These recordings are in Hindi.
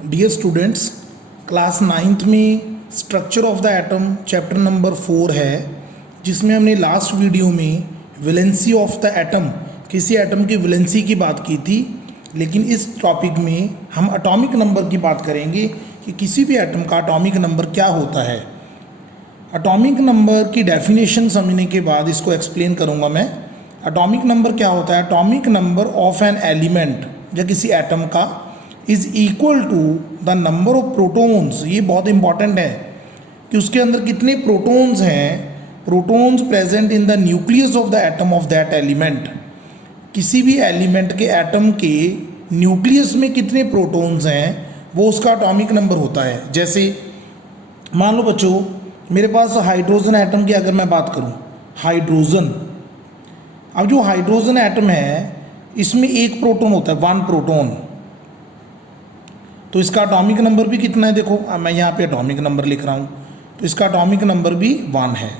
डियर स्टूडेंट्स, क्लास 9th में structure of the atom chapter number 4 है, जिसमें हमने लास्ट वीडियो में वैलेंसी ऑफ द एटम, किसी एटम की वैलेंसी की बात की थी। लेकिन इस टॉपिक में हम एटॉमिक नंबर की बात करेंगे कि किसी भी एटम का एटॉमिक नंबर क्या होता है। एटॉमिक नंबर की डेफिनेशन समझने के बाद इसको एक्सप्लेन करूंगा मैं। एटॉमिक नंबर क्या होता है? Atomic number of an element या किसी एटम का is equal to the number of protons. ये बहुत इंपॉर्टेंट है कि उसके अंदर कितने प्रोटॉन्स हैं, protons present in the nucleus of the atom of that element. किसी भी एलिमेंट के एटम के न्यूक्लियस में कितने प्रोटॉन्स हैं वो उसका एटॉमिक नंबर होता है। जैसे मान लो बच्चों, मेरे पास हाइड्रोजन एटम की अगर मैं बात करूं, हाइड्रोजन, अब जो हाइड्रोजन एटम है इसमें एक प्रोटॉन होता है, 1 प्रोटॉन, तो इसका एटॉमिक नंबर भी कितना है? देखो अब मैं यहाँ पे एटॉमिक नंबर लिख रहा हूँ, तो इसका एटॉमिक नंबर भी 1 है।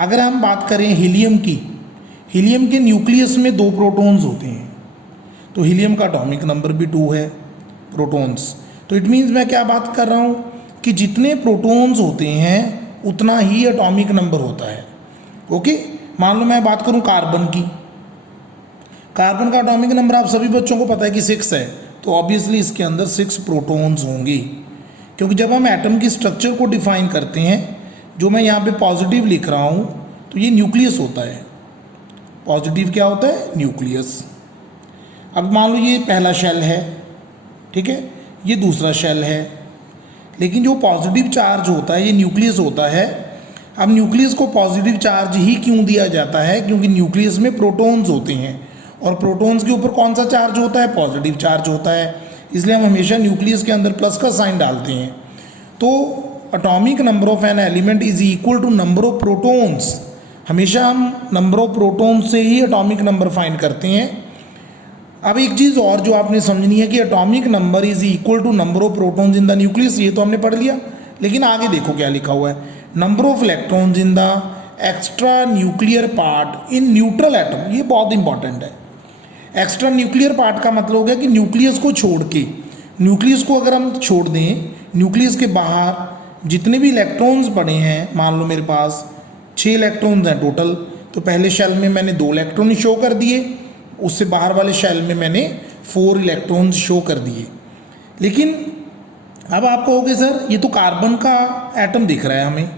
अगर हम बात करें हीलियम की, हीलियम के न्यूक्लियस में 2 प्रोटॉन्स होते हैं, तो हीलियम का एटॉमिक नंबर भी 2 है, प्रोटॉन्स। तो इट मीन्स मैं क्या बात कर रहा हूँ कि जितने प्रोटॉन्स होते हैं उतना ही एटॉमिक नंबर होता है। ओके, मान लो मैं बात करूँ कार्बन की, कार्बन का एटॉमिक नंबर आप सभी बच्चों को पता है कि 6 है, तो ऑब्वियसली इसके अंदर 6 प्रोटॉन्स होंगे। क्योंकि जब हम एटम की स्ट्रक्चर को डिफाइन करते हैं, जो मैं यहाँ पे पॉजिटिव लिख रहा हूँ, तो ये न्यूक्लियस होता है। पॉजिटिव क्या होता है? न्यूक्लियस। अब मान लो ये पहला शेल है, ठीक है, ये दूसरा शेल है, लेकिन जो पॉजिटिव चार्ज होता है ये न्यूक्लियस होता है। अब न्यूक्लियस को पॉजिटिव चार्ज ही क्यों दिया जाता है? क्योंकि न्यूक्लियस में प्रोटॉन्स होते हैं और प्रोटॉन्स के ऊपर कौन सा चार्ज होता है? पॉजिटिव चार्ज होता है। इसलिए हम हमेशा न्यूक्लियस के अंदर प्लस का साइन डालते हैं। तो atomic number of an element is equal to number of protons. हमेशा हम नंबर ऑफ प्रोटॉन्स से ही एटॉमिक नंबर फाइंड करते हैं। अब एक चीज़ और जो आपने समझनी है कि atomic number is equal to number of protons in the nucleus, ये तो हमने पढ़ लिया, लेकिन आगे देखो क्या लिखा हुआ है। Number of electrons in the extra nuclear part in neutral atom, ये बहुत इंपॉर्टेंट है। एक्स्ट्रा न्यूक्लियर पार्ट का मतलब हो गया कि न्यूक्लियस को छोड़ के, न्यूक्लियस को अगर हम छोड़ दें, न्यूक्लियस के बाहर जितने भी इलेक्ट्रॉन्स पड़े हैं, मान लो मेरे पास 6 इलेक्ट्रॉन्स हैं टोटल, तो पहले शेल में मैंने 2 इलेक्ट्रॉन शो कर दिए, उससे बाहर वाले शेल में मैंने 4 इलेक्ट्रॉन्स शो कर दिए। लेकिन अब आप कहोगे सर ये तो कार्बन का एटम दिख रहा है हमें,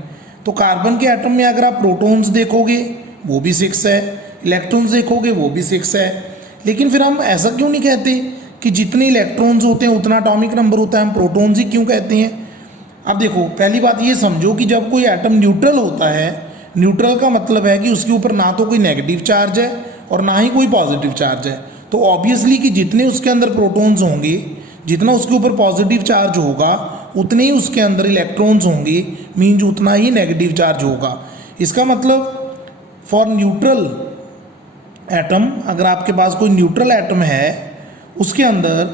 तो कार्बन के एटम में अगर आप प्रोटॉन्स देखोगे वो भी 6 है, इलेक्ट्रॉन्स देखोगे वो भी 6 है, लेकिन फिर हम ऐसा क्यों नहीं कहते कि जितने इलेक्ट्रॉन्स होते हैं उतना एटॉमिक नंबर होता है? हम प्रोटॉन्स ही क्यों कहते हैं? अब देखो, पहली बात ये समझो कि जब कोई एटम न्यूट्रल होता है, न्यूट्रल का मतलब है कि उसके ऊपर ना तो कोई नेगेटिव चार्ज है और ना ही कोई पॉजिटिव चार्ज है। तो ऑब्वियसली कि जितने उसके अंदर प्रोटॉन्स होंगे, जितना उसके ऊपर पॉजिटिव चार्ज होगा उतने ही उसके अंदर इलेक्ट्रॉन्स होंगे, मीन्स उतना ही नेगेटिव चार्ज होगा। इसका मतलब फॉर न्यूट्रल एटम, अगर आपके पास कोई न्यूट्रल एटम है उसके अंदर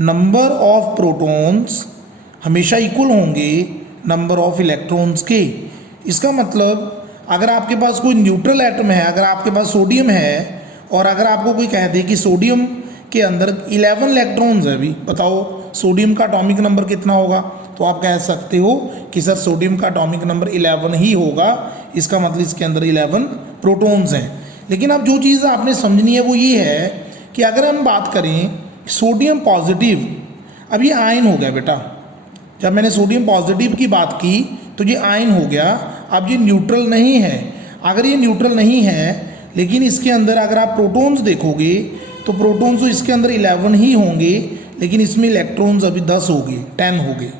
नंबर ऑफ प्रोटॉन्स हमेशा इक्वल होंगे नंबर ऑफ इलेक्ट्रॉन्स के। इसका मतलब अगर आपके पास कोई न्यूट्रल एटम है, अगर आपके पास सोडियम है और अगर आपको कोई कह दे कि सोडियम के अंदर 11 इलेक्ट्रॉन्स है, अभी बताओ सोडियम का एटॉमिक नंबर कितना होगा? तो आप कह सकते हो कि सर सोडियम का एटॉमिक नंबर 11 ही होगा, इसका मतलब इसके अंदर 11 प्रोटॉन्स हैं। लेकिन अब जो चीज़ आपने समझनी है वो ये है कि अगर हम बात करें सोडियम पॉजिटिव, अब ये आयन हो गया बेटा, जब मैंने सोडियम पॉजिटिव की बात की तो ये आयन हो गया। अब ये न्यूट्रल नहीं है। अगर ये न्यूट्रल नहीं है लेकिन इसके अंदर अगर आप प्रोटॉन्स देखोगे तो प्रोटॉन्स तो इसके अंदर 11 ही होंगे, लेकिन इसमें इलेक्ट्रॉन्स अभी 10 हो गए, 10 हो गए।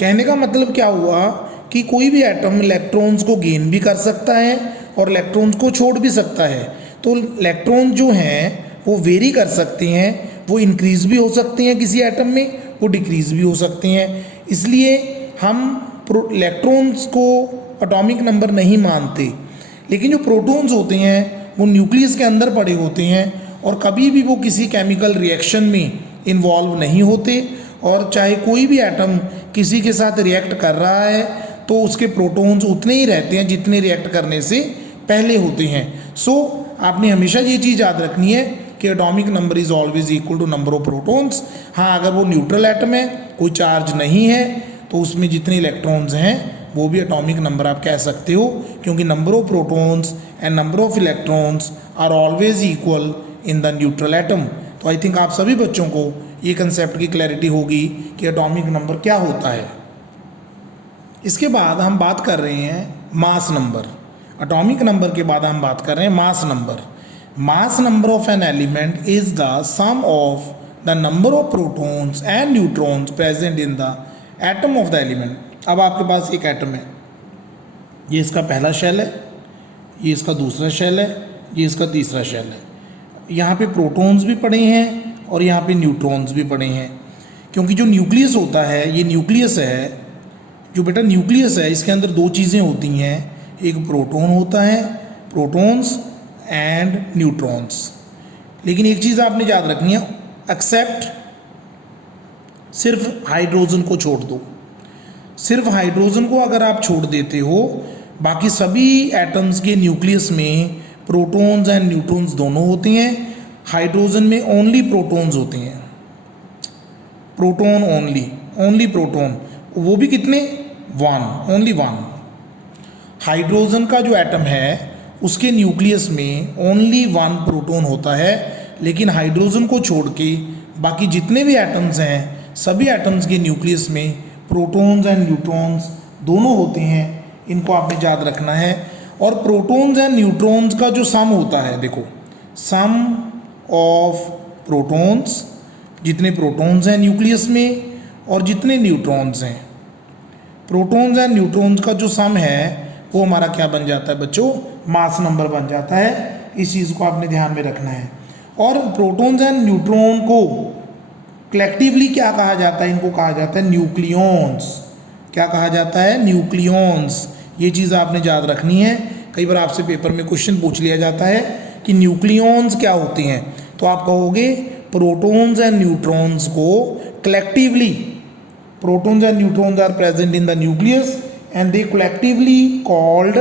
कहने का मतलब क्या हुआ कि कोई भी एटम इलेक्ट्रॉन्स को गेन भी कर सकता है और इलेक्ट्रॉन्स को छोड़ भी सकता है। तो इलेक्ट्रॉन जो हैं वो वेरी कर सकते हैं, वो इंक्रीज भी हो सकते हैं किसी एटम में, वो डिक्रीज भी हो सकते हैं। इसलिए हम इलेक्ट्रॉन्स को एटॉमिक नंबर नहीं मानते। लेकिन जो प्रोटॉन्स होते हैं वो न्यूक्लियस के अंदर पड़े होते हैं और कभी भी वो किसी केमिकल रिएक्शन में इन्वॉल्व नहीं होते, और चाहे कोई भी एटम किसी के साथ रिएक्ट कर रहा है तो उसके प्रोटॉन्स उतने ही रहते हैं जितने रिएक्ट करने से पहले होते हैं। सो आपने हमेशा ये चीज़ याद रखनी है कि atomic number is always equal to number of protons. हाँ, अगर वो न्यूट्रल एटम है, कोई चार्ज नहीं है, तो उसमें जितने इलेक्ट्रॉन्स हैं वो भी एटॉमिक नंबर आप कह सकते हो, क्योंकि number of protons and number of electrons are always equal in the neutral atom. तो आई थिंक आप सभी बच्चों को ये कंसेप्ट की क्लैरिटी होगी कि एटॉमिक नंबर क्या होता है। इसके बाद हम बात कर रहे हैं मास नंबर। एटॉमिक नंबर के बाद हम बात कर रहे हैं mass number. Mass number of an element is the sum of the number of protons and neutrons present in the atom of the element. अब आपके पास एक एटम है, ये इसका पहला शेल है, ये इसका दूसरा शेल है, ये इसका तीसरा शेल है। यहाँ पे प्रोटॉन्स भी पड़े हैं और यहाँ पे न्यूट्रॉन्स भी पड़े हैं, क्योंकि जो न्यूक्लियस होता है, ये न्यूक्लियस है जो बेटा न्यूक्लियस है, इसके अंदर दो चीज़ें होती हैं, एक प्रोटॉन होता है, प्रोटॉन्स एंड न्यूट्रॉन्स। लेकिन एक चीज़ आपने याद रखनी है, एक्सेप्ट सिर्फ हाइड्रोजन को छोड़ दो। सिर्फ हाइड्रोजन को अगर आप छोड़ देते हो, बाकी सभी एटम्स के न्यूक्लियस में प्रोटॉन्स एंड न्यूट्रॉन्स दोनों होते हैं। हाइड्रोजन में ओनली प्रोटॉन्स होते हैं, प्रोटॉन ओनली प्रोटॉन, वो भी कितने, वन, ओनली वन। हाइड्रोजन का जो एटम है उसके न्यूक्लियस में ओनली वन प्रोटॉन होता है, लेकिन हाइड्रोजन को छोड़ के बाकी जितने भी एटम्स हैं, सभी एटम्स के न्यूक्लियस में प्रोटॉन्स एंड न्यूट्रॉन्स दोनों होते हैं। इनको आपने याद रखना है। और प्रोटॉन्स एंड न्यूट्रॉन्स का जो सम होता है, देखो, सम ऑफ प्रोटॉन्स, जितने प्रोटॉन्स हैं न्यूक्लियस में और जितने न्यूट्रॉन्स हैं, प्रोटॉन्स एंड न्यूट्रॉन्स का जो सम है वो हमारा क्या बन जाता है बच्चों, मास नंबर बन जाता है। इस चीज़ को आपने ध्यान में रखना है। और प्रोटॉन्स एंड न्यूट्रॉन को कलेक्टिवली क्या कहा जाता है, इनको कहा जाता है न्यूक्लियॉन्स। क्या कहा जाता है, न्यूक्लियॉन्स। ये चीज़ आपने याद रखनी है। कई बार आपसे पेपर में क्वेश्चन पूछ लिया जाता है कि न्यूक्लियॉन्स क्या होती हैं, तो आप कहोगे प्रोटॉन्स एंड न्यूट्रॉन्स को collectively, protons and neutrons are present in the nucleus and they collectively called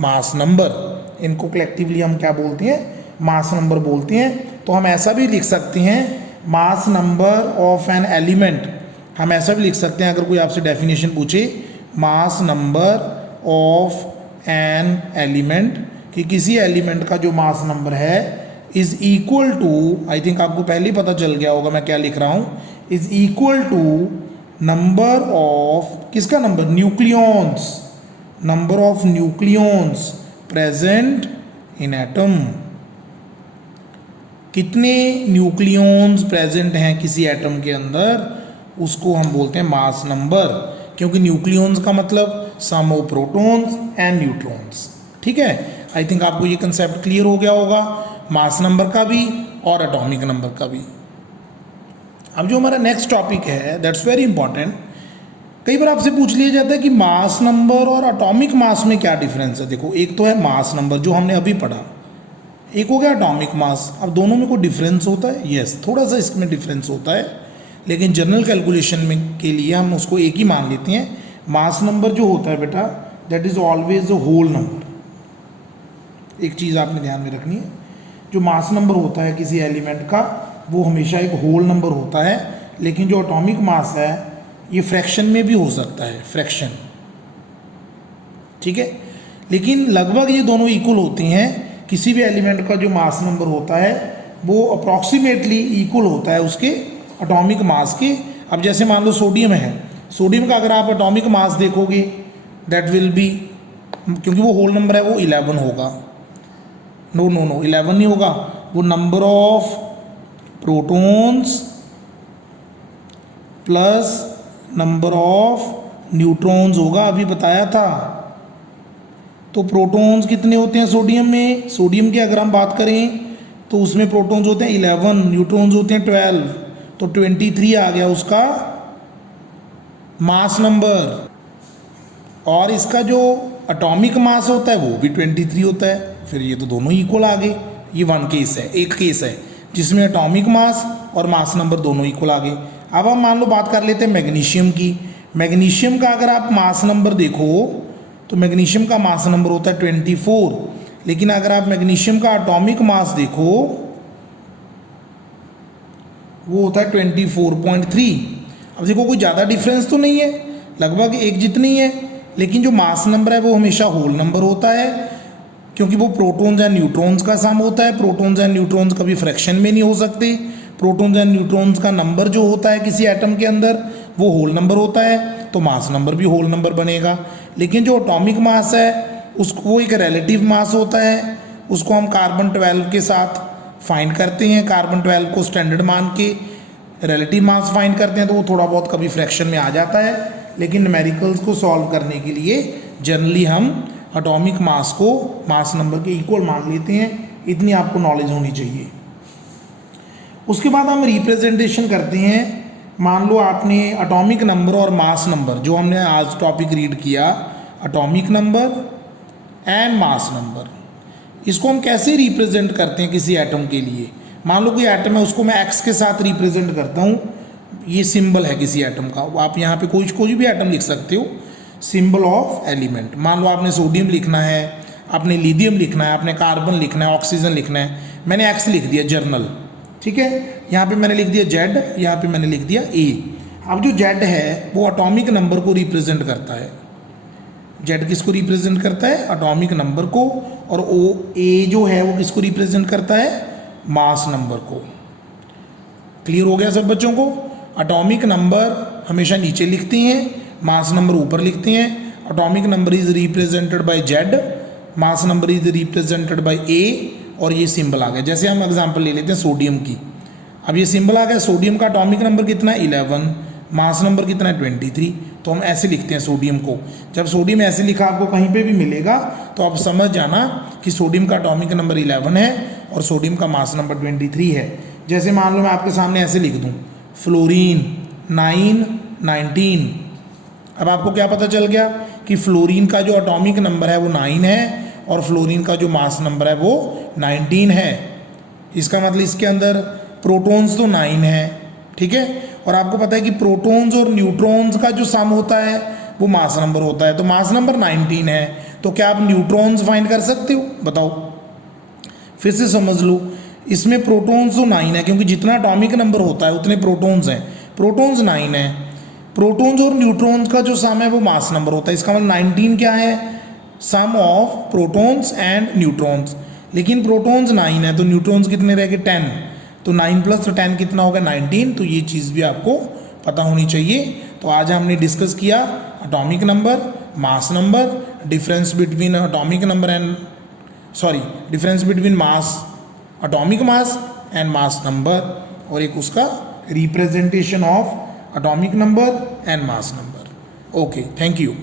mass number. इनको कलेक्टिवली हम क्या बोलते हैं, मास नंबर बोलते हैं। तो हम ऐसा भी लिख सकते हैं, mass number of an element. हम ऐसा भी लिख सकते हैं, अगर कोई आपसे डेफिनेशन पूछे, mass number of an element, कि किसी एलिमेंट का जो मास नंबर है is equal to, I think आपको पहले ही पता चल गया होगा मैं क्या लिख रहा हूँ, is equal to number of, किसका number, nucleons, number of nucleons present in atom. कितने न्यूक्लियॉन्स प्रेजेंट हैं किसी एटम के अंदर, उसको हम बोलते हैं मास नंबर। क्योंकि न्यूक्लियॉन्स का मतलब सम ऑफ प्रोटॉन्स एंड न्यूट्रॉन्स। ठीक है, आई थिंक आपको ये कंसेप्ट क्लियर हो गया होगा, मास नंबर का भी और एटॉमिक नंबर का भी। अब जो हमारा नेक्स्ट टॉपिक है, दैट्स वेरी इंपॉर्टेंट। कई बार आपसे पूछ लिया जाता है कि मास नंबर और एटॉमिक मास में क्या डिफरेंस है। देखो, एक तो है मास नंबर जो हमने अभी पढ़ा, एक हो गया एटॉमिक मास। अब दोनों में कोई डिफरेंस होता है, यस, थोड़ा सा इसमें डिफरेंस होता है, लेकिन जनरल कैलकुलेशन में के लिए हम उसको एक ही मान लेते हैं। मास नंबर जो होता है बेटा, that is always a whole number. एक चीज़ आपने ध्यान में रखनी है, जो मास नंबर होता है किसी एलिमेंट का, वो हमेशा एक होल नंबर होता है। लेकिन जो एटॉमिक मास है, ये फ्रैक्शन में भी हो सकता है, फ्रैक्शन। ठीक है, लेकिन लगभग ये दोनों इक्वल होती हैं। किसी भी एलिमेंट का जो मास नंबर होता है वो अप्रॉक्सीमेटली इक्वल होता है उसके एटॉमिक मास के। अब जैसे मान लो सोडियम है, सोडियम का अगर आप एटॉमिक मास देखोगे, दैट विल बी, क्योंकि वो होल नंबर है, वो 11 होगा। नो 11 नहीं होगा, वो number of protons plus number of neutrons होगा, अभी बताया था। तो प्रोटॉन्स कितने होते हैं सोडियम में, सोडियम की अगर हम बात करें तो उसमें प्रोटॉन्स होते हैं 11, न्यूट्रॉन्स होते हैं 12, तो 23 आ गया उसका मास नंबर। और इसका जो एटॉमिक मास होता है वो भी 23 होता है। फिर ये तो दोनों इक्वल आ गए। ये वन केस है, एक केस है जिसमें एटॉमिक मास और मास नंबर दोनों इक्वल आ गए। अब हम मान लो बात कर लेते हैं मैग्नीशियम की। मैग्नीशियम का अगर आप मास नंबर देखो तो मैग्नीशियम का मास नंबर होता है 24, लेकिन अगर आप मैग्नीशियम का एटॉमिक मास देखो वो होता है 24.3। अब देखो कोई ज़्यादा डिफरेंस तो नहीं है, लगभग एक जितनी है, लेकिन जो मास नंबर है वो हमेशा होल नंबर होता है, क्योंकि वो प्रोटॉन्स एंड न्यूट्रॉन्स का सम होता है। प्रोटॉन्स एंड न्यूट्रॉन्स कभी फ्रैक्शन में नहीं हो सकते। प्रोटॉन्स एंड न्यूट्रॉन्स का नंबर जो होता है किसी एटम के अंदर वो होल नंबर होता है, तो मास नंबर भी होल नंबर बनेगा। लेकिन जो एटॉमिक मास है उसको, वो एक रिलेटिव मास होता है, उसको हम कार्बन 12 के साथ फाइंड करते हैं। कार्बन 12 को स्टैंडर्ड मान के रिलेटिव मास फाइंड करते हैं, तो वो थोड़ा बहुत कभी फ्रैक्शन में आ जाता है, लेकिन न्यूमेरिकल्स को सॉल्व करने के लिए जनरली हम एटॉमिक मास को मास नंबर के इक्वल मान लेते हैं। इतनी आपको नॉलेज होनी चाहिए। उसके बाद हम रिप्रेजेंटेशन करते हैं। मान लो आपने एटॉमिक नंबर और मास नंबर, जो हमने आज टॉपिक रीड किया, atomic number and mass number, इसको हम कैसे रिप्रेजेंट करते हैं किसी एटम के लिए। मान लो कोई एटम है, उसको मैं एक्स के साथ रिप्रेजेंट करता हूँ, ये सिंबल है किसी एटम का। आप यहाँ पे कोई भी एटम लिख सकते हो, सिंबल ऑफ एलिमेंट। मान लो आपने सोडियम लिखना है, आपने लिथियम लिखना है, आपने कार्बन लिखना है, ऑक्सीजन लिखना है, मैंने एक्स लिख दिया जर्नल, ठीक है। यहाँ पे मैंने लिख दिया जेड, यहाँ पे मैंने लिख दिया ए। अब जो जेड है वो एटॉमिक नंबर को रिप्रेजेंट करता है। जेड किसको रिप्रेजेंट करता है? एटॉमिक नंबर को। और ओ ए जो है वो किसको रिप्रेजेंट करता है? मास नंबर को। क्लियर हो गया सब बच्चों को? एटॉमिक नंबर हमेशा नीचे लिखते हैं, मास नंबर ऊपर लिखते हैं। Atomic number is represented by Z, mass number is represented by A, और ये सिंबल आ गया। जैसे हम एग्जांपल ले लेते हैं सोडियम की। अब ये सिंबल आ गया, सोडियम का एटॉमिक नंबर कितना है? 11, मास नंबर कितना है? 23। तो हम ऐसे लिखते हैं सोडियम को। जब सोडियम ऐसे लिखा आपको कहीं पे भी मिलेगा तो आप समझ जाना कि सोडियम का एटॉमिक नंबर 11 है और सोडियम का मास नंबर 23 है। जैसे मान लो मैं आपके सामने ऐसे लिख दूँ, फ्लोरीन 9, 19। अब आपको क्या पता चल गया कि फ्लोरीन का जो एटॉमिक नंबर है वो 9 है और फ्लोरीन का जो मास नंबर है वो 19 है। इसका मतलब इसके अंदर प्रोटॉन्स तो 9 है, ठीक है। और आपको पता है कि प्रोटॉन्स और न्यूट्रॉन्स का जो सम होता है वो मास नंबर होता है। तो मास नंबर 19 है, तो क्या आप न्यूट्रॉन्स फाइंड कर सकते हो? बताओ, फिर से समझ लो। इसमें प्रोटॉन्स तो 9 है, क्योंकि जितना एटॉमिक नंबर होता है उतने प्रोटॉन्स हैं। प्रोटॉन्स 9 है, प्रोटॉन्स और न्यूट्रॉन्स का जो सम है वो मास नंबर होता है। इसका मतलब 19 क्या है? सम ऑफ प्रोटॉन्स एंड न्यूट्रॉन्स। लेकिन प्रोटॉन्स 9 है तो न्यूट्रॉन्स कितने रह गए? 10। तो 9 + 10 कितना होगा? 19। तो ये चीज़ भी आपको पता होनी चाहिए। तो आज हमने डिस्कस किया atomic number, mass number, difference between atomic number and difference between mass, atomic mass and mass number, और एक उसका representation of atomic number and mass number. Okay, thank you.